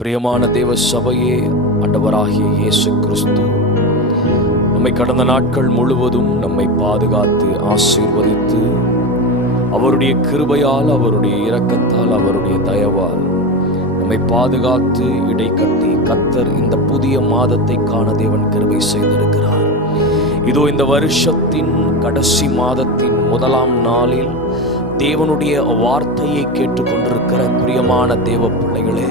பிரியமான தேவ சபையே, ஆண்டவராகிய இயேசு கிறிஸ்து நம்மை கடந்த நாட்கள் முழுவதும் நம்மை பாதுகாத்து ஆசீர்வதித்து அவருடைய கிருபையால், அவருடைய இரக்கத்தால், அவருடைய தயவால் நம்மை பாதுகாத்து இடைக்கட்டி கர்த்தர் இந்த புதிய மாதத்தை காண தேவன் கிருபை செய்திருக்கிறார். இதோ இந்த வருஷத்தின் கடைசி மாதத்தின் முதலாம் நாளில் தேவனுடைய வார்த்தையை கேட்டுக்கொண்டிருக்கிற பிரியமான தேவ பிள்ளைகளே,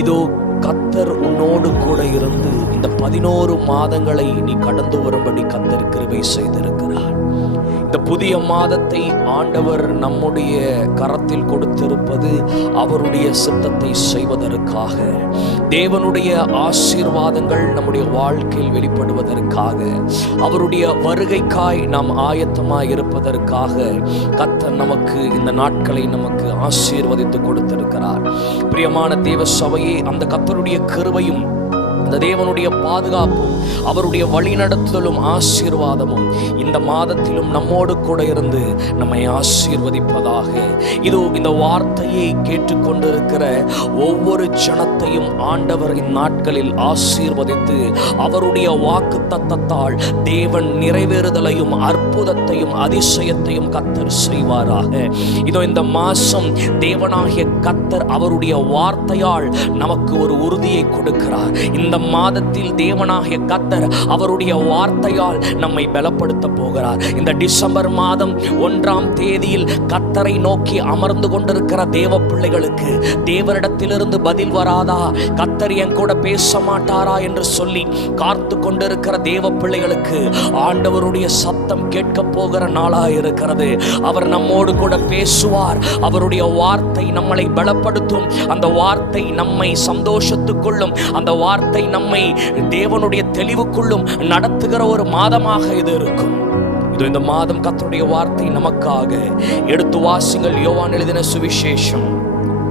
இதோ கர்த்தர் உன்னோடு கூட இருந்து இந்த 11 மாதங்களை நீ கடந்து வரும்படி கர்த்தர் கிருபை செய்திருக்கிறார். இந்த புதிய மாதத்தை ஆண்டவர் நம்முடைய கரத்தில் கொடுத்திருப்பது அவருடைய சித்தத்தை செய்வதற்காக, தேவனுடைய ஆசீர்வாதங்கள் நம்முடைய வாழ்க்கையில் வெளிப்படுவதற்காக, அவருடைய வருகைக்காய் நாம் ஆயத்தமாய் இருப்பதற்காக கர்த்தர் நமக்கு இந்த நாட்களை நமக்கு ஆசீர்வதித்து கொடுத்திருக்கிறார். பிரியமான தேவ சபையே, அந்த கர்த்தருடைய கிருபையும் அந்த தேவனுடைய பாதுகாப்பும் அவருடைய வழிநடத்துதலும் ஆசீர்வாதமும் இந்த மாதத்திலும் நம்மோடு கூட இருந்து நம்மை ஆசீர்வதிப்பதாக. இதோ இந்த வார்த்தையை கேட்டுக்கொண்டிருக்கிற ஒவ்வொரு ஜனத்தையும் ஆண்டவர் இந்நாட்களில் ஆசீர்வதித்து அவருடைய வாக்குத்தத்தத்தால் தேவன் நிறைவேறுதலையும் அற்புதத்தையும் அதிசயத்தையும் கர்த்தர் செய்வாராக. இதோ இந்த மாசம் தேவனாகிய கர்த்தர் அவருடைய வார்த்தையால் நமக்கு ஒரு உறுதியை கொடுக்கிறார். இந்த மாதத்தில் தேவனாகிய கர்த்தர் அவருடைய வார்த்தையால் நம்மை பலப்படுத்த போகிறார். இந்த டிசம்பர் மாதம் 1ஆம் தேதியில் கர்த்தரை நோக்கி அமர்ந்து கொண்டிருக்கிற தேவ பிள்ளைகளுக்கு தேவனிடத்திலிருந்து பதில் வராதா, கர்த்தர் என் கூட பேச மாட்டாரா என்று சொல்லி காத்து கொண்டிருக்கிற தேவ பிள்ளைகளுக்கு ஆண்டவருடைய சத்தம் கேட்க போகிற நாளாக இருக்கிறது. அவர் நம்மோடு கூட பேசுவார். அவருடைய வார்த்தை நம்மளை பலப்படுத்தும். அந்த வார்த்தை நம்மை சந்தோஷத்துக்குள்ளும், அந்த வார்த்தை நம்மை தேவனுடைய தெளிவுக்குள்ளும் நடத்துகிற ஒரு மாதமாக இது இருக்கும். இந்த மாதம் கர்த்தருடைய வார்த்தை நமக்காக. எடுத்து வாசிங்கள். யோவான் எழுதின சுவிசேஷம்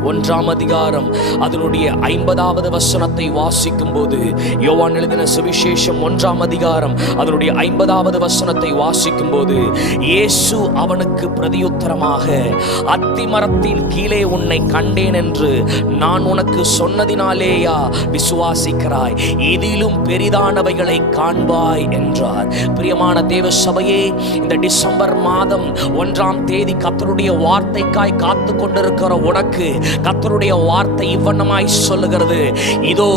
1ஆம் அதிகாரம் அதனுடைய 50வது வசனத்தை வாசிக்கும் போது, யோவான் எழுதின சுவிசேஷம் 1ஆம் அதிகாரம் அதனுடைய 50வது வசனத்தை வாசிக்கும் போது, இயேசு அவனுக்கு பிரதியுத்தரமாக, அத்திமரத்தின் கீழே உன்னை கண்டேன் என்று நான் உனக்கு சொன்னதினாலேயா விசுவாசிக்கிறாய்? இதிலும் பெரிதானவைகளை காண்பாய் என்றார். பிரியமான தேவ சபையே, இந்த டிசம்பர் மாதம் 1ஆம் தேதி கர்த்தருடைய வார்த்தைக்காய் காத்து கொண்டிருக்கிற உனக்கு கர்த்தருடைய வார்த்தை இவ்வண்ணமாய் சொல்லுகிறது, இதோ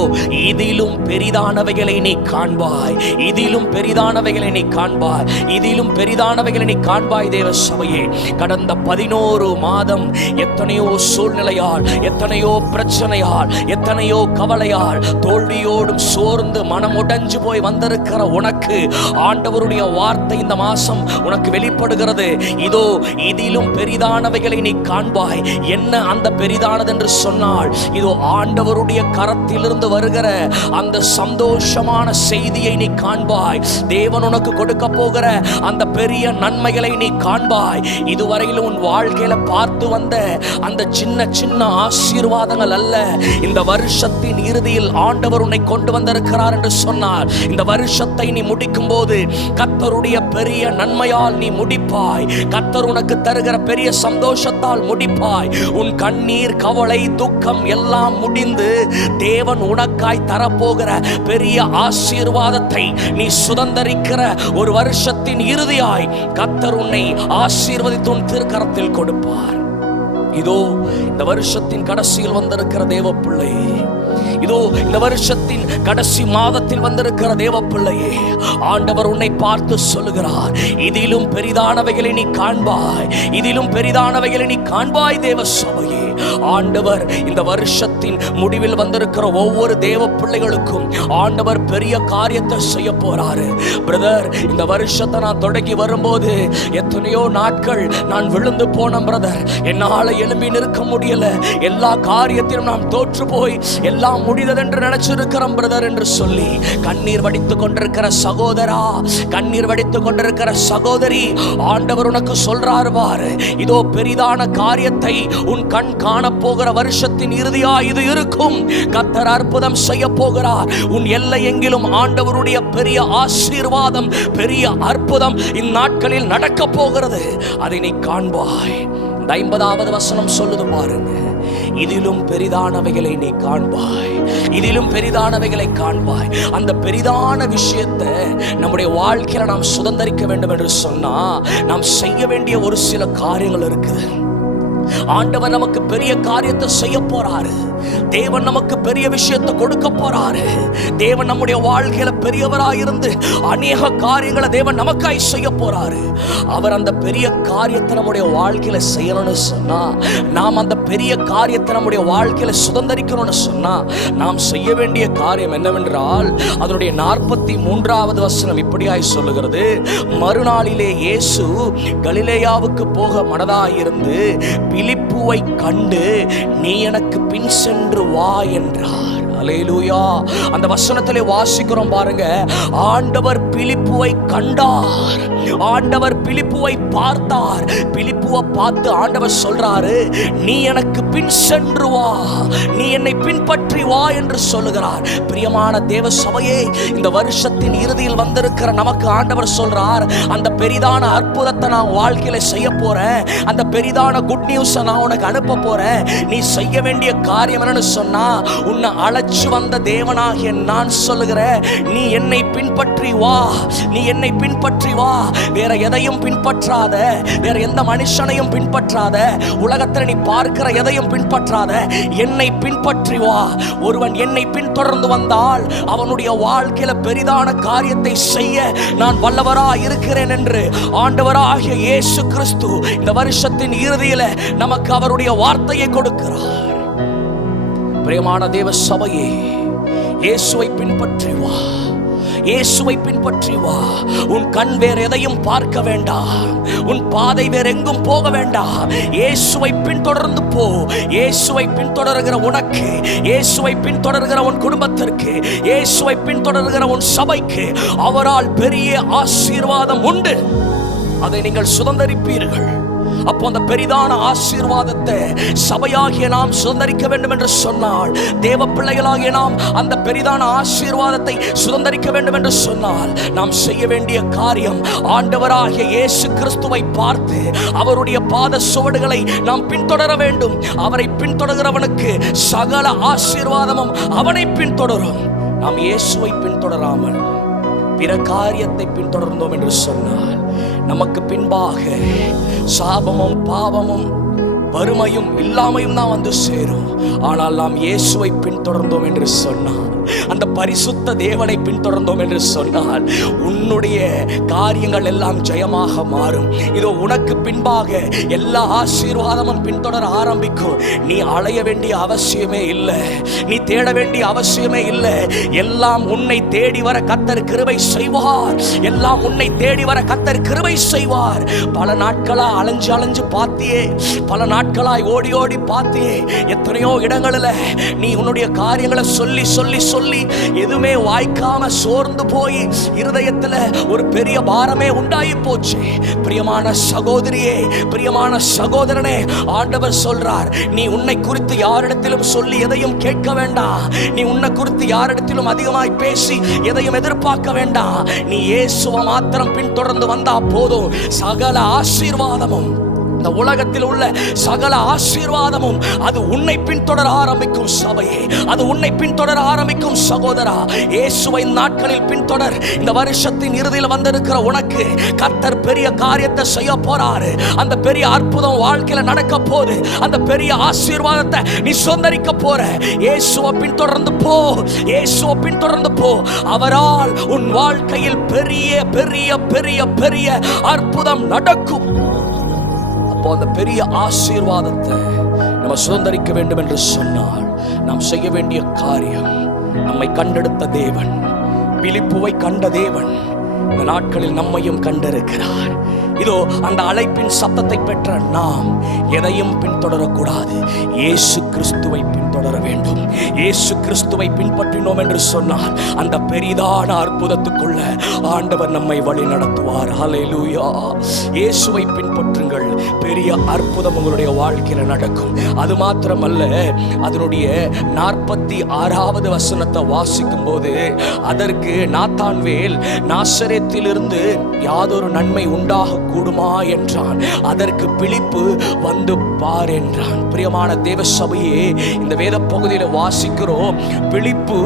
இதிலும் பெரிதானவைகளை நீ காண்பாய், இதிலும் பெரிதானவைகளை நீ காண்பாய், இதிலும் பெரிதானவைகளை நீ காண்பாய். தேவ சபையே, கடந்த 11 மாதம் எத்தனையோ சூழ்நிலையால், எத்தனையோ பிரச்சனையால், எத்தனையோ கவலையால், தோல்வியோடும் சோர்ந்து மனம் உடைஞ்சு போய் வந்திருக்கிற உனக்கு ஆண்டவருடைய வார்த்தை இந்த மாசம் உனக்கு வெளிப்படுகிறது. இதோ இதிலும் பெரிதானவைகளை நீ காண்பாய். என்ன அந்த பெரிதானது என்று சொன்னால், இதோ ஆண்டவருடைய கரத்திலிருந்து வருகிற அந்த சந்தோஷமான செய்தியை நீ காண்பாய். தேவன் உனக்கு கொடுக்க போகிற அந்த பெரிய நன்மைகளை நீ காண்பாய். இதுவரையில் உன் வாழ்க்கையில பார்த்து வந்த அந்த சின்ன சின்ன ஆசீர்வாதங்கள் அல்ல, இந்த வருஷத்தின் இறுதியில் ஆண்டவர் உன்னை கொண்டு வந்திருக்கிறார் என்று சொன்னார். இந்த வருஷத்தை நீ முடிக்கும் போது கர்த்தருடைய பெரிய நன்மையால் நீ முடிப்பாய். கர்த்தர் உனக்கு தருகிற பெரிய சந்தோஷத்தால் முடிப்பாய். உன் கண்ணீர், கவலை, துக்கம் எல்லாம் முடிந்து தேவன் உனக்காய் தரப்போகிற பெரிய ஆசீர்வாதத்தை நீ சுதந்தரிக்கிற ஒரு வருஷத்தின் இறுதியாய் கர்த்தர் உன்னை ஆசீர்வதித்து உன் திருக்கரத்தில் கொடுப்பார். இதோ இந்த வருஷத்தின் கடைசியில் வந்திருக்கிற தேவ பிள்ளையே, இதோ இந்த வருஷத்தின் கடைசி மாதத்தில் வந்திருக்கிற தேவ பிள்ளையே, ஆண்டவர் உன்னை பார்த்து சொல்லுகிறார், இதிலும் பெரிதானவைகளை நீ காண்பாய், இதிலும் பெரிதானவைகளை நீ காண்பாய். தேவ சபையே, ஆண்டவர் இந்த வருஷத்தின் முடிவில் வந்திருக்கிற ஒவ்வொரு தேவ பிள்ளைகளுக்கும் ஆண்டவர் பெரிய காரியத்தை செய்ய போறாரு. பிரதர், இந்த வருஷத்தை நான் தொடங்கி வரும்போது எத்தனையோ நாட்கள் நான் விழுந்து போனேன் பிரதர், என்னால எழும்பி நிற்க முடியல, எல்லா காரியத்திலும் நாம் தோற்று போய் எல்லாம் முடிந்ததென்று நினைச்சிருக்கிறோம் பிரதர் என்று சொல்லி கண்ணீர் வடித்துக் கொண்டிருக்கிற சகோதரா, கண்ணீர் வடித்துக் கொண்டிருக்கிற சகோதரி, ஆண்டவர் உனக்கு சொல்றாரு பாரு, இதோ பெரிதான காரியத்தை உன் கண் காணப்போகிற வருஷத்தின் இறுதியா இது இருக்கும். கர்த்தர் அற்புதம் செய்ய போகிறார். உன் எல்லை எங்கிலும் ஆண்டவருடைய பெரிய ஆசீர்வாதம், பெரிய அற்புதம் இந்நாட்களில் நடக்க போகிறது. அதை நீ காண்பாய். 50வது வசனம் சொல்லுது பாருங்க, இதிலும் பெரிதானவைகளை நீ காண்பாய், இதிலும் பெரிதானவைகளை காண்பாய். அந்த பெரிதான விஷயத்தை நம்முடைய வாழ்க்கையில நாம் சுதந்தரிக்க வேண்டும் என்று சொன்னா நாம் செய்ய வேண்டிய ஒரு சில காரியங்கள் இருக்குது. ஆண்டவர் நமக்கு பெரிய காரியத்தை செய்ய போறாரு. தேவன் நமக்கு பெரிய விஷயத்தை கொடுக்க போறாரு. தேவன் நம்முடைய வாழ்க்கையில பெரியவராயிருந்து அநேக காரியங்களை தேவன் நமக்காய் செய்ய போறாரு. அவர் அந்த பெரிய காரியத்தை நம்முடைய வாழ்க்கையில செய்யணும்னு சொன்னா, நாம் அந்த பெரிய காரியத்தை நம்முடைய வாழ்க்கையில சுதந்தரிக்கணும்னு சொன்னா நாம் செய்ய வேண்டிய காரியம் என்னவென்றால், அதனுடைய 43வது வசனம் இப்படியாய் சொல்லுகிறது, மறுநாளிலே இயேசு கலிலேயாவுக்கு போக மனதாயிருந்து பிலிப்புவை கண்டு நீ எனக்கு பின் சென்று வா என்றார். அல்லேலூயா. அந்த வசனத்திலே வாசிக்கிறோம் பாருங்க, ஆண்டவர் பிலிப்புவை கண்டார், ஆண்டவர் பிலிப்புவை பார்த்தார். பிலிப்புவை பார்த்து ஆண்டவர் சொல்றாரு, நீ எனக்கு பின் சென்று வா, நீ என்னை பின்பற்றி வா என்று சொல்லுகிறார். பிரியமான தேவ சபையே, இந்த வருஷத்தின் இறுதியில் வந்திருக்கிற நமக்கு ஆண்டவர் சொல்றார், அந்த பெரிதான அற்புதத்தை நான் வாழ்க்கையில செய்ய போறேன், அந்த பெரிதான குட் நியூஸ் நான் உனக்கு அனுப்ப போறேன். நீ செய்ய வேண்டிய காரியம் என்னன்னு சொன்னா, உன்னை அழைச்சு வந்த தேவனாகிய நான் சொல்லுகிறேன், நீ என்னை பின்பற்றி வா, நீ என்னை பின்பற்றி வா. வேற எதையும் பின்பற்றாத, வேற எந்த மனுஷனையும் பின்பற்றாத, உலகத்தில் நீ பார்க்கிற எதையும் பின்பற்றாத, என்னை பின்பற்றி வா. ஒருவன் என்னை பின்தொடர்ந்து வந்தால் அவனுடைய வாழ்க்கையில பெரிதான காரியத்தை செய்ய நான் வல்லவரா இருக்கிறேன் என்று ஆண்டவராகிய இயேசு கிறிஸ்து இந்த வருஷத்தின் இறுதியில நமக்கு அவருடைய வார்த்தையை கொடுக்கிறார். பிரியமான தேவ சபையே, இயேசுவை பின்பற்றி வா, இயேசுவை பின்பற்றி வா. உன் கண் வேற எதையும் பார்க்க வேண்டாம், உன் பாதை வேற எங்கும் போக வேண்டாம். இயேசுவை பின்தொடர்ந்து போ. இயேசுவை பின்தொடர்கிற உனக்கு, இயேசுவை பின்தொடர்கிற உன் குடும்பத்திற்கு, இயேசுவை பின்தொடர்கிற உன் சபைக்கு அவரால் பெரிய ஆசீர்வாதம் உண்டு. அதை நீங்கள் சுதந்தரிப்பீர்கள். அப்போ அந்த பெரிதான ஆசீர்வாதத்தை சபையாகிய நாம் சுதந்தரிக்க வேண்டும் என்று சொன்னால், தேவ பிள்ளைகளாகிய நாம் அந்த பெரிதான ஆசீர்வாதத்தை சுதந்தரிக்க வேண்டும் என்று சொன்னால், நாம் செய்ய வேண்டிய காரியம், ஆண்டவராகிய இயேசு கிறிஸ்துவை பார்த்து அவருடைய பாத சுவடுகளை நாம் பின்தொடர வேண்டும். அவரை பின்தொடர்கிறவனுக்கு சகல ஆசீர்வாதமும் அவனை பின்தொடரும். நாம் இயேசுவை பின்தொடராமல் பிற காரியத்தை பின்தொடர்ந்தோம் என்று சொன்னால், நமக்கு பின்பாக சாபமும் பாவமும் வறுமையும் இல்லாமையும் தான் வந்து சேரும். ஆனால் நாம் இயேசுவை பின்தொடர்ந்தோம் என்று சொன்னால், அந்த பரிசுத்த தேவனை பின்தொடர்ந்தோம் என்று சொன்னால், உன்னுடைய காரியங்கள் எல்லாம் ஜெயமாக மாறும். இதோ உனக்கு பின்பாக எல்லா ஆசீர்வாதமும் பின்தொடர ஆரம்பிக்கும். நீ அலைய வேண்டிய அவசியமே இல்லை, நீ தேட வேண்டிய அவசியமே இல்லை. எல்லாம் உன்னை தேடி வர கர்த்தர் கிருபை செய்வார், எல்லாம் உன்னை தேடி வர கர்த்தர் கிருபை செய்வார். பல நாட்களா அலைஞ்சு அலைஞ்சு பார்த்தியே, பல நாட்களாய் ஓடி ஓடி பார்த்தியே, எத்தனையோ இடங்களில் நீ உன்னுடைய காரியங்களை சொல்லி சொல்லி சொல்லி எதுவுமே வாய்க்காம சோர்ந்து போய் இருதயத்தில் ஒரு பெரிய பாரமே உண்டாகி போச்சு. பிரியமான சகோதரியே, பிரியமான சகோதரனே, ஆண்டவர் சொல்றார், நீ உன்னை குறித்து யாரிடத்திலும் சொல்லி எதையும் கேட்க வேண்டாம், நீ உன்னை குறித்து யாரிடத்திலும் அதிகமாய் பேசி எதையும் எதிர்பார்க்க வேண்டாம். நீ இயேசுவை மாத்திரம் பின்தொடர்ந்து வந்தா போதும். சகல ஆசீர்வாதமும், இந்த உலகத்தில் உள்ள சகல ஆசீர்வாதமும் அது உன்னை பின்தொடர ஆரம்பிக்கும். சபையே, அது உன்னை பின்தொடர ஆரம்பிக்கும். சகோதரா, இயேசுவை நாட்களில் பின்தொடர். இந்த வருஷத்தின் இறுதியில் வந்திருக்கிற உனக்கு கர்த்தர் பெரிய காரியத்தை செய்ய போறாரு. அந்த பெரிய அற்புதம் வாழ்க்கையில நடக்க போகுது. அந்த பெரிய ஆசீர்வாதத்தை நீ சொந்தரிக்க போற. இயேசுவை பின்தொடர்ந்து போ, இயேசுவை பின்தொடர்ந்து போ. அவரால் உன் வாழ்க்கையில் பெரிய பெரிய பெரிய பெரிய அற்புதம் நடக்கும். அந்த பெரிய ஆசீர்வாதத்தை நம்ம சுதந்தரிக்க வேண்டும் என்று சொன்னால், நாம் செய்ய வேண்டிய காரியம், நம்மை கண்டெடுத்த தேவன், பிலிப்புவை கண்ட தேவன் இந்த நாட்களில் நம்மையும் கண்டிருக்கிறார். இதோ அந்த அழைப்பின் சத்தத்தை பெற்ற நாம் எதையும் பின்தொடரக்கூடாது, இயேசு கிறிஸ்துவை பின்தொடர தொடர வேண்டும். இயேசு கிறிஸ்துவை பின்பற்றினோம் என்று சொன்னால் அந்த பெரிதான அற்புதத்துக்குள்ள ஆண்டவர் நம்மை வழி நடத்துவார். ஹல்லேலூயா. இயேசுவை பின்பற்றுங்கள், பெரிய அற்புதம் உங்களுடைய வாழ்க்கையில் நடக்கும். அது மாத்திரமல்ல, அதனுடைய 46வது வசனத்தை வாசிக்கும் போது, அதற்கு நாத்தான்வேல், நாசரேத்திலிருந்து யாதொரு நன்மை உண்டாக கூடுமா என்றான். அதற்கு பிலிப்பு, வந்து பார் என்றான். பிரியமான தேவ சபையே, இந்த வேத பகுதியில் வாசிக்கிறோம், பிலிப்பு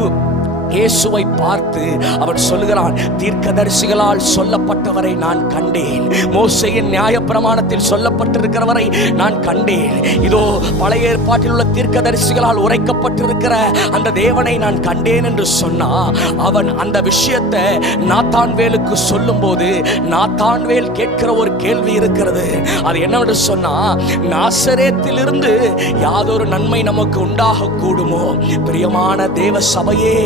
இயேசுவை பார்த்து அவன் சொல்கிறான், தீர்க்கதரிசிகளால் சொல்லப்பட்டவரை நான் கண்டேன், மோசேயின் நியாயப்பிரமாணத்தில் சொல்லப்பட்டிருக்கிறவரை நான் கண்டேன். இதோ பழைய ஏற்பாட்டில் உள்ள தீர்க்கதரிசிகளால் உரைக்கப்பட்டிருக்கிற அந்த தேவனை நான் கண்டேன் என்று சொன்னா, அவன் அந்த விஷயத்தை நாத்தான்வேலுக்கு சொல்லும் போது நாத்தான்வேல் கேட்கிற ஒரு கேள்வி இருக்கிறது. அது என்னவென்று சொன்னா, நாசரேத்திலிருந்து யாதொரு நன்மை நமக்கு உண்டாக கூடுமோ? பிரியமான தேவ சபையே,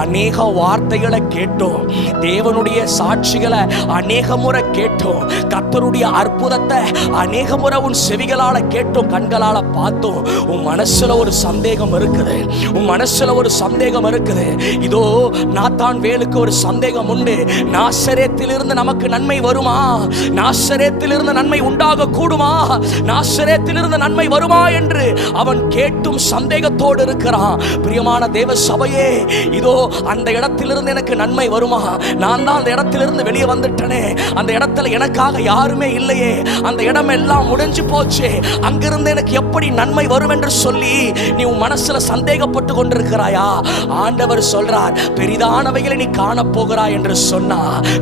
அநேக வார்த்தைகளை கேட்டோம், தேவனுடைய சாட்சிகளை அநேக முறை கேட்டோம், கர்த்தருடைய அற்புதத்தை அநேக முறை உன் செவிகளால கேட்டோம், கண்களால பார்த்தோம். உன் மனசுல ஒரு சந்தேகம் இருக்குது, உன் மனசுல ஒரு சந்தேகம் இருக்குது. இதோ நாத்தான்வேலுக்கு ஒரு சந்தேகம் உண்டு. நாசரேத்திலிருந்து நமக்கு நன்மை வருமா? நாசரேத்திலிருந்து நன்மை உண்டாக கூடுமா? நாசரேத்திலிருந்து நன்மை வருமா என்று அவன் கேட்டும் சந்தேகத்தோடு இருக்கிறான். பிரியமான தேவ சபையே, இதோ அந்த இடத்திலிருந்து எனக்கு நன்மை வருமா? நான் தான் அந்த இடத்திலிருந்து வெளியே வந்துட்டனே, அந்த இடத்துல எனக்காக யாருமே இல்லையே, அந்த இடம் எல்லாம் முடிஞ்சு போச்சு, அங்கிருந்து எனக்கு எப்படி நன்மை வரும் என்று சொல்லி நீ உன் மனசுல சந்தேகப்பட்டு கொண்டிருக்கிறாயா? ஆண்டவர் சொல்றார், பெரிதானவைகளை நீ காண போகிறாய் என்று சொன்னா,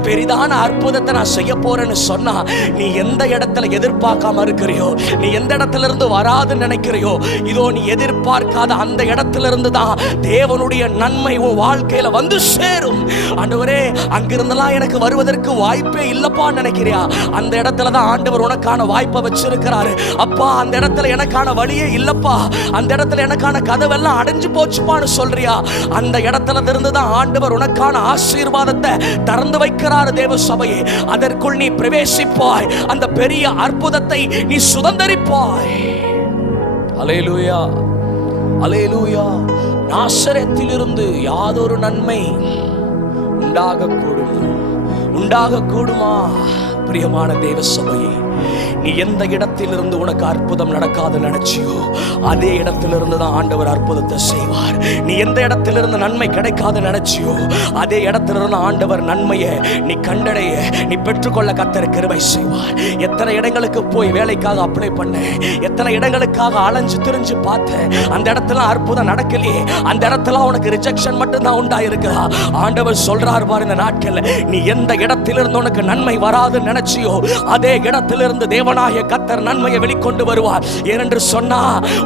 பெரிதான அற்புதத்தை நான் செய்ய போறேன்னு சொன்னா, நீ எந்த இடத்துல எதிர்பார்க்காம இருக்கிறியோ, நீ எந்த இடத்துல இருந்து வராதுன்னு நினைக்கிறியோ, இதோ நீ எதிர்பார்க்காத அந்த இடத்துல இருந்து தான் தேவனுடைய நன்மை உன் வாழ்க்கையில வந்து சேரும். ஆண்டவரே, அங்கிருந்தெல்லாம் எனக்கு வருவதற்கு வாய்ப்பே இல்லப்பா நினைக்கிறியா? அந்த இடத்துல தான் ஆண்டவர் உனக்கான வாய்ப்பை வச்சிருக்கிறாரு. அப்பா, அந்த இடத்துல எனக்கான வழியே இல்லப்பா, அந்த இடத்துல எனக்கான கதவெல்லாம் அடைஞ்சு போச்சுப்பான்னு சொல்றியா? அந்த இடத்துல இருந்து தான் ஆண்டவர் உனக்கான ஆசீர்வாதத்தை திறந்து வைக்கிறார். தேவ சபையே, அதற்குள் நீ பிரவேசிப்பாய், அந்த பெரிய அற்புதத்தை நீ சுதந்தரிப்பாய். அல்லேலூயா, அல்லேலூயா. நாசரேத்திலிருந்து யாதொரு நன்மை உண்டாக கூடுமா? பிரியமான தேவ சபையே, நீ எந்த இடத்திலிருந்து உனக்கு அற்புதம் நடக்காது நினைச்சியோ, அதே இடத்திலிருந்து தான் ஆண்டவர் அற்புதத்தை செய்வார். நீ எந்த இடத்திலிருந்து நன்மை கிடைக்காது நினைச்சியோ, அதே இடத்திலிருந்து ஆண்டவர் நன்மையை நீ கண்டடைய, நீ பெற்றுக்கொள்ள கர்த்தர் கிருபை செய்வார். எத்தனை இடங்களுக்கு போய் வேலைக்காக அப்ளை பண்ண, எத்தனை இடங்களுக்காக அலைஞ்சு திரிஞ்சு பார்த்த, அந்த இடத்துல அற்புதம் நடக்கலையே, அந்த இடத்துல உனக்கு ரிஜெக்ஷன் மட்டும்தான் உண்டாயிருக்குதா? ஆண்டவர் சொல்றார் பாரு, இந்த நாட்கள் நீ எந்த இடத்திலிருந்து உனக்கு நன்மை வராது நினைச்சியோ, அதே இடத்திலிருந்து தேவனாகிய கர்த்தர் நன்மையை வெளிக்கொண்டு வருவார். ஏனென்று சொன்னா,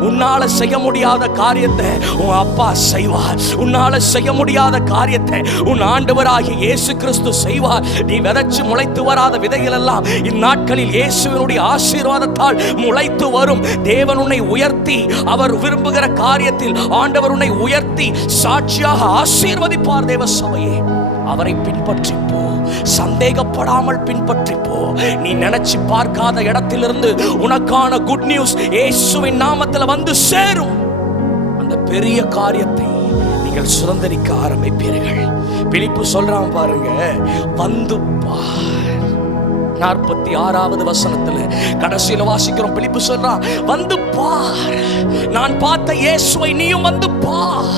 உன்னால செய்ய முடியாத காரியத்தை உன் அப்பா செய்வார். உன்னால செய்ய முடியாத காரியத்தை உன் ஆண்டவராகிய இயேசு கிறிஸ்து செய்வார். நீ விதைச்சு முளைத்து வராத விதைகள் எல்லாம் இந்நாட்களில் இயேசுவினுடைய ஆசீர்வாதத்தால் முளைத்து வரும். தேவன் உன்னை உயர்த்தி, அவர் விரும்புகிற காரியத்தில் ஆண்டவர் உன்னை உயர்த்தி சாட்சியாக ஆசீர்வதிப்பார். தேவ சபையே, அவரை பின்பற்றிப்போ, சந்தேகப்படாமல் பின்பற்றிப்போ. நீ நினைச்சு பார்க்காத இடத்திலிருந்து உனக்கான குட் நியூஸ் இயேசுவின் நாமத்தில் வந்து சேரும். அந்த பெரிய காரியத்தை நீங்கள் சுதந்தரிக்க ஆரம்பிப்பீர்கள். பிலிப்பு சொல்றான் பாருங்க, வந்து பார். 46வது வசனத்துல கடைசியில வாசிக்கிறோம், பிலிப்பு சொல்றான், வந்து பார், நான் பார்த்த இயேசுவை நீயும் வந்து பார்.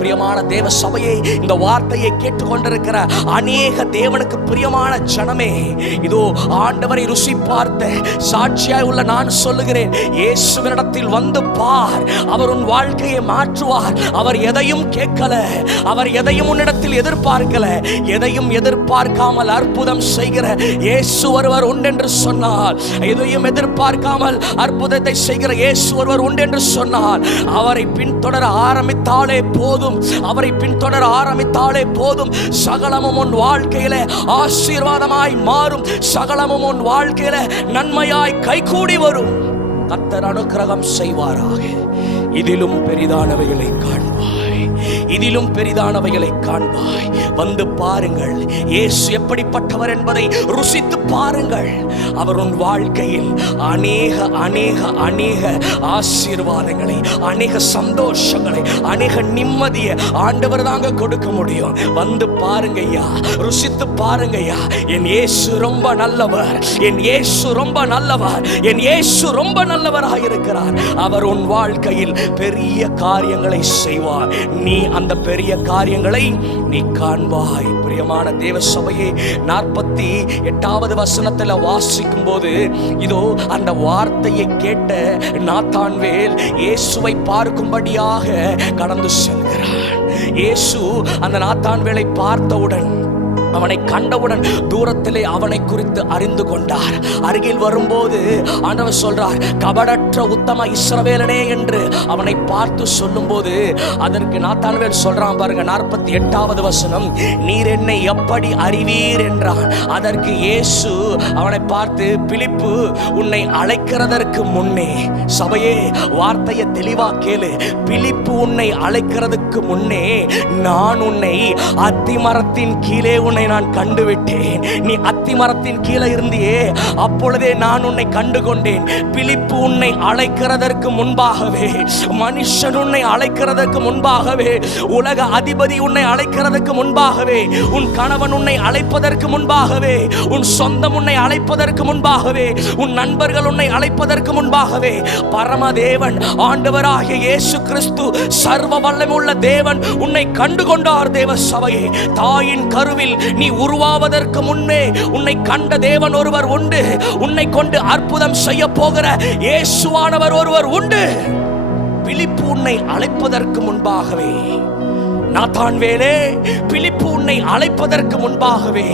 பிரியமான தேவ சபையை, இந்த வார்த்தையை கேட்டுக்கொண்டிருக்கிற அநேக தேவனுக்கு பிரியமான ஜனமே, இதோ ஆண்டவரை ருசி பார்த்த சாட்சியாய் உள்ள நான் சொல்லுகிறேன், இயேசுவினிடத்தில் வந்து பார். அவர் உன் வாழ்க்கையை மாற்றுவார். அவர் எதையும் கேட்கல, அவர் எதையும் உன்னிடத்தில் எதிர்பார்க்கல. எதையும் எதிர்பார்க்காமல் அற்புதம் செய்கிற இயேசு ஒருவர் உண்டென்று சொன்னார். எதையும் எதிர்பார்க்காமல் அற்புதத்தை செய்கிற இயேசு ஒருவர் உண்டென்று சொன்னார். அவரை பின்தொடர ஆரம்பித்தாலே போதும், அவரை பின்தொடர ஆரம்பித்தாலே போதும். சகலமும் உன் வாழ்க்கையில ஆசீர்வாதமாய் மாறும். சகலமும் உன் வாழ்க்கையில நன்மையாய் கைகூடி வரும். கர்த்தர் அனுக்கிரகம் செய்வாராக. இதிலும் பெரிதானவைகளை காண்பாய், இதிலும் பெரிதானவைகளை காண்பாய். வந்து பாருங்கள். இயேசு எப்படிப்பட்டவர் என்பதை ருசித்து பாருங்கள். அவர் உன் வாழ்க்கையில் அநேக அநேக அநேக ஆசீர்வாதங்களை, அநேக சந்தோஷங்களை, அநேக நிம்மதியை ஆண்டவர் தாங்க கொடுக்க முடியும். வந்து பாருங்க ஐயா, ருசித்து பாருங்க ஐயா. என் இயேசு ரொம்ப நல்லவர், என் இயேசு ரொம்ப நல்லவர், என் இயேசு ரொம்ப நல்லவராக இருக்கிறார். அவர் உன் வாழ்க்கையில் பெரிய காரியங்களை செய்வார். நீ அந்த பெரிய காரியங்களை நீ காண்பாய். பிரியமான தேவ சபையே, 48வது வசனத்துல வாசிக்கும் போது இதோ அந்த வார்த்தையை கேட்ட நாத்தான்வேல் இயேசுவை பார்க்கும்படியாக கடந்து செல்கிறான். இயேசு அந்த நாத்தான்வேலை பார்த்தவுடன், அவனை கண்டவுடன் தூரத்திலே அவனை குறித்து அறிந்து கொண்டார். அருகில் வரும்போது ஆண்டவர் சொல்றார், கபடற்ற உத்தம இஸ்ரவேலனே என்று அவனை பார்த்து சொல்லும் போது அதற்கு நாத்தான்வேல் சொல்றான் பாருங்க, 48வது வசனம், நீர் என்னை எப்படி அறிவீர் என்றான். அதற்கு இயேசு அவனை பார்த்து, பிலிப்பு உன்னை அழைக்கிறதற்கு முன்னே, சபையே வார்த்தையை தெளிவா கேளு, பிலிப்பு உன்னை அழைக்கிறதுக்கு முன்னே நான் உன்னை அத்திமரத்தின் கீழே நான் கண்டுவிட்டேன். நீ அத்திமரத்தின் கீழே இருந்தியே, அப்பொழுதே நான் உன்னை கண்டு கொண்டேன். பிலிப்பு உன்னை அழைக்கிறதற்கு முன்பாகவே, மனுஷன் உன்னை அழைக்கிறதற்கு முன்பாகவே, உலக அதிபதி உன்னை அழைக்கிறதற்கு முன்பாகவே, உன் கணவன் உன்னை அழைப்பதற்கு முன்பாகவே, உன் சொந்தம் உன்னை அழைப்பதற்கு முன்பாகவே, உன் நண்பர்கள் உன்னை அழைப்பதற்கு முன்பாகவே, பரமதேவன் ஆண்டவராகிய இயேசு கிறிஸ்து சர்வ வல்லமையுள்ள தேவன் உன்னை கண்டு கொண்டார். தேவ சபையே, தாயின் கருவில் நீ உருவாவதற்கு முன்னே உன்னை கண்ட தேவன் ஒருவர் உண்டு. உன்னை கொண்டு அற்புதம் செய்ய போகிற இயேசுவானவர் ஒருவர் உண்டு. பிலிப்பு உன்னை அழைப்பதற்கு முன்பாகவே, நாத்தான்வேலே, பிலிப்பு உன்னை அழைப்பதற்கு முன்பாகவே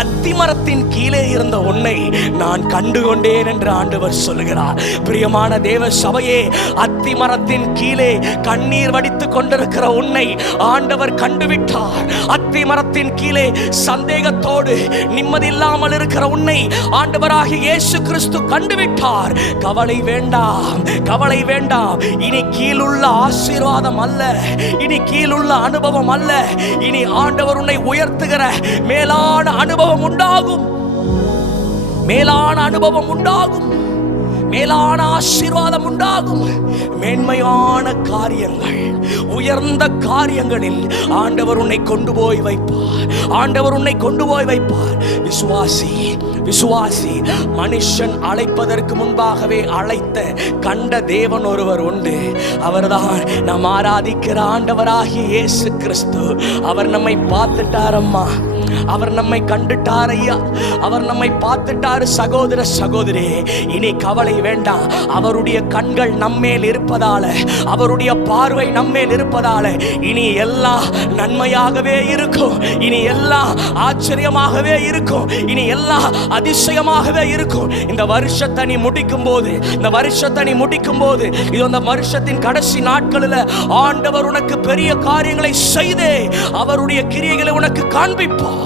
அத்திமரத்தின் கீழே இருந்த உன்னை நான் கண்டுகொண்டேன் என்று ஆண்டவர் சொல்லுகிறார். பிரியமான தேவ சபையே, அத்திமரத்தின் கீழே கண்ணீர் வடித்துக் கொண்டிருக்கிற உன்னை ஆண்டவர் கண்டுவிட்டார். அத்திமரத்தின் கீழே சந்தேகத்தோடு நிம்மதி இல்லாமல் இருக்கிற உன்னை ஆண்டவராகிய இயேசு கிறிஸ்து கண்டுவிட்டார். கவலை வேண்டாம், கவலை வேண்டாம். இனி கீழுள்ள ஆசீர்வாதம் அல்ல, இனி கீழுள்ள அனுபவம் அல்ல, இனி ஆண்டவர் உன்னை உயர்த்துகிற மேலான அனுபவம் உண்டாகும். மேலான அனுபவம் உண்டாகும், மேலான ஆசீர்வாதம் உண்டாகும். மேன்மையான காரியங்கள், உயர்ந்த காரியங்களில் ஆண்டவர் உன்னை கொண்டு போய் வைப்பார். ஆண்டவர் உன்னை கொண்டு போய் வைப்பார். விசுவாசி, விசுவாசி. மனுஷன் அழைப்பதற்கு முன்பாகவே அழைத்த கண்ட தேவன் ஒருவர் உண்டு. அவர்தான் நாம் ஆராதிக்கிற ஆண்டவராகிய இயேசு கிறிஸ்து. அவர் நம்மை பார்த்துட்டாரம்மா, அவர் நம்மை கண்டுட்டார் ஐயா, அவர் நம்மை பார்த்துட்டாரு. சகோதர சகோதரி, இனி கவலை வேண்டாம். அவருடைய கண்கள் நம்மேல் இருப்பதால, அவருடைய பார்வை நம்மேல் இருப்பதால இனி எல்லாம் நன்மையாகவே இருக்கும். இனி எல்லாம் ஆச்சரியமாகவே இருக்கும். இனி எல்லாம் அதிசயமாகவே இருக்கும். இந்த வருஷத்தை நீ முடிக்கும் போது, இந்த வருஷத்தை நீ முடிக்கும் போது, இது அந்த வருஷத்தின் கடைசி நாட்களில் ஆண்டவர் உனக்கு பெரிய காரியங்களை செய்து அவருடைய கிரியைகளை உனக்கு காண்பிப்பார்.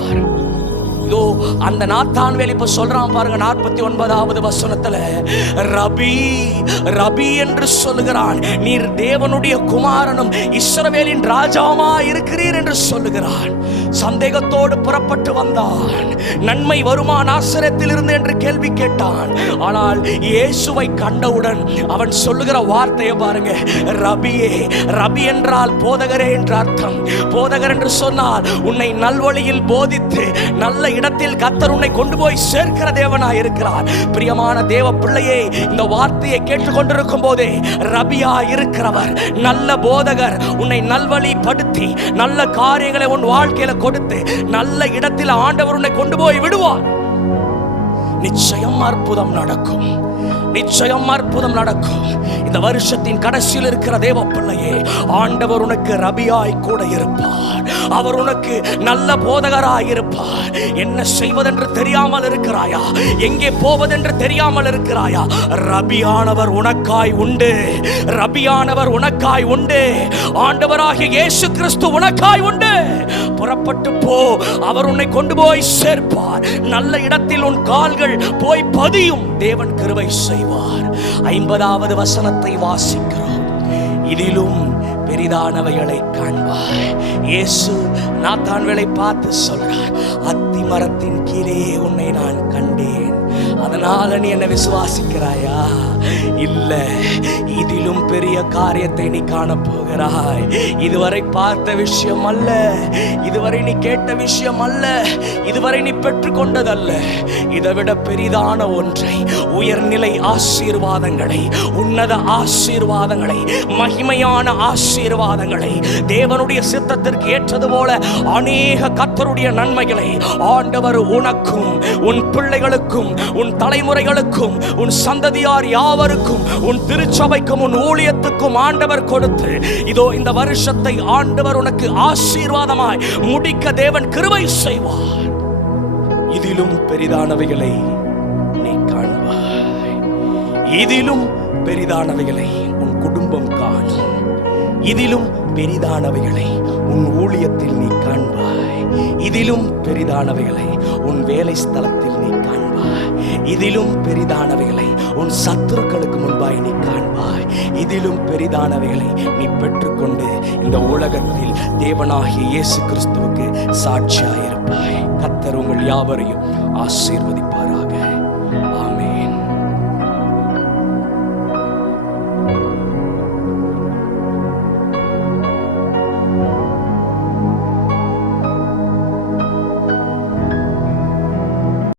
இதோ அந்த நாத்தான்வேல் இப்ப சொல்றான் பாருங்க, 49வது வசனத்துல, ரபி ரபி என்று சொல்லுகிறான். நீர் தேவனுடைய குமாரனும் இஸ்ரவேலின் ராஜாவுமா இருக்கிறீர் என்று சொல்லுகிறான். சந்தேகத்தோடு புறப்பட்டு வந்தான். நன்மை வருமா நாசரேத்தில் இருந்து என்று கேள்வி கேட்டான். ஆனால் இயேசுவை கண்டவுடன் அவன் சொல்லுகிற வார்த்தையை பாருங்க, ரபியே. ரபி என்றால் போதகரே என்று அர்த்தம். போதகர் என்று சொன்னால் உன்னை நல்வழியில் போதித்து நல்ல இடத்தில் கர்த்தர் உன்னை கொண்டு போய் சேர்க்கிற தேவனாய் இருக்கிறார். பிரியமான தேவ பிள்ளையே, இந்த வார்த்தையை கேட்டுக்கொண்டிருக்கும் போதே ரபியா இருக்கிறவர், நல்ல போதகர், உன்னை நல்வழிப்படுத்தி நல்ல காரியங்களை உன் வாழ்க்கையில கொடுத்து நல்ல இடத்தில் ஆண்டவர் உன்னை கொண்டு போய் விடுவார். நிச்சயம் அற்புதம் நடக்கும், நிச்சயம் அற்புதம் நடக்கும். இந்த வருஷத்தின் கடைசியில் இருக்கிற தேவ பிள்ளையே, ஆண்டவர் உனக்கு ரபியாய் கூட இருப்பார். அவர் உனக்கு நல்ல போதகராய் இருப்பார். என்ன செய்வதென்று தெரியாமல் இருக்கிறாயா? எங்கே போவதென்று தெரியாமல் இருக்கிறாயா? ரபியானவர் உனக்காய் உண்டு, ரபியானவர் உனக்காய் உண்டு. ஆண்டவராகிய இயேசு கிறிஸ்து உனக்காய் உண்டு. புறப்பட்டு போ, அவர் உன்னை கொண்டு போய் சேர்ப்பார். நல்ல இடத்தில் உன் கால்கள் போய் பதியும். தேவன் கிருபை செய்வார். 50வது வசனத்தை வாசிக்கிறோம். இதிலும் பெரிதானவைகளை காண்பாய். இயேசு நாத்தான் வேலை பார்த்து சொல்றார், அத்தி மரத்தின் கீழே உன்னை நான் கண்டேன், அதனால நீ என்ன விசுவாசிக்கிறாயா? இல்ல, இதிலும் பெரிய காரியத்தை நீ காண போகிறாய். இதுவரை பார்த்த விஷயம் அல்ல, இதுவரை நீ கேட்ட விஷயம் அல்ல, இதுவரை நீ பெற்றுக்கொண்டதல்ல, இதைவிட பெரிதான ஒன்றை, உயர்நிலை ஆசீர்வாதங்களை, உன்னத ஆசீர்வாதங்களை, மகிமையான ஆசீர்வாதங்களை, தேவனுடைய சித்தத்திற்கு ஏற்றது போல அநேக கர்த்தருடைய நன்மைகளை ஆண்டவர் உனக்கும் உன் பிள்ளைகளுக்கும் உன் தலைமுறைகளுக்கும் உன் சந்ததியார் யாவருக்கும் உன் திருச்சபைக்கும் உன் ஊழியத்துக்கும் ஆண்டவர் கொடுத்து, இதோ இந்த வருஷத்தை ஆண்டவர் உனக்கு ஆசீர்வாதமாய் முடிக்க தேவன் கிருபை செய்வார். இதிலும் பெரிதானவைகளை நீ காண்பாய். இதிலும் பெரிதானவைகளை உன் குடும்பம் காணும். இதிலும் பெரிதானவைகளை உன் ஊழியத்தில் நீ காண்பாய். இதிலும் பெரிதானவைகளை உன் வேலை ஸ்தலத்தில் நீ காண்பாய். இதிலும் பெரிதானவைகளை உன் சத்துருக்களுக்கு முன்பாய் நீ காண்பாய். இதிலும் பெரிதானவைகளை நீ பெற்றுக்கொண்டு இந்த உலகத்தில் தேவனாகிய இயேசு கிறிஸ்துவுக்கு சாட்சியாயிருப்பாய். கர்த்தர் உங்கள் யாவரையும் ஆசீர்வதிப்பார்.